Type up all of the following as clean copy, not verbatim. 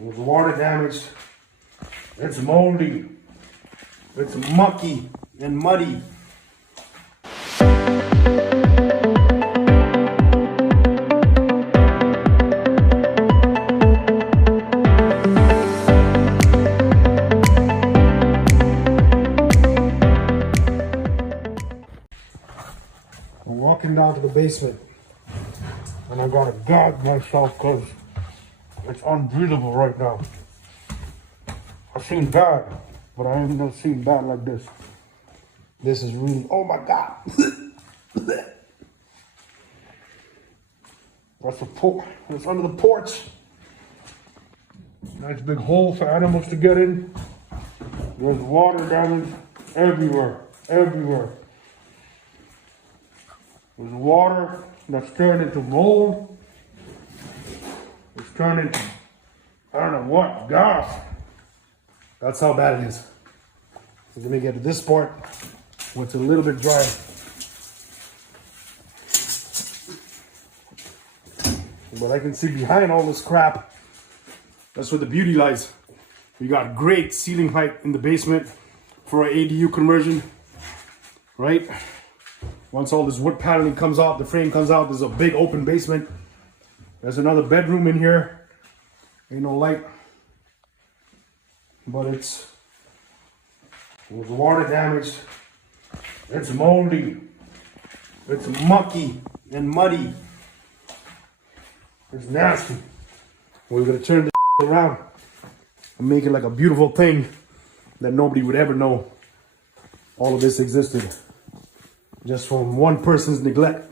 There's water damage. It's moldy. It's mucky and muddy. I'm walking down to the basement and I gotta gag myself because it's unbreathable right now. I've seen bad, but I ain't never seen bad like this. This is really, oh my God. That's under the porch. Nice big hole for animals to get in. There's water damage everywhere, everywhere. There's water that's turned into mold. It's turned into, I don't know what, gas. That's how bad it is. We're gonna get to this part where it's a little bit dry. But I can see behind all this crap, that's where the beauty lies. We got great ceiling height in the basement for our ADU conversion, right? Once all this wood paneling comes out, the frame comes out, there's a big open basement. There's another bedroom in here. Ain't no light. But there's water damage. It's moldy. It's mucky and muddy. It's nasty. We're gonna turn this around and make it like a beautiful thing that nobody would ever know all of this existed. Just from one person's neglect.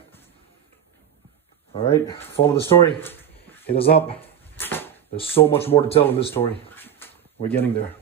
All right, follow the story. Hit us up. There's so much more to tell in this story. We're getting there.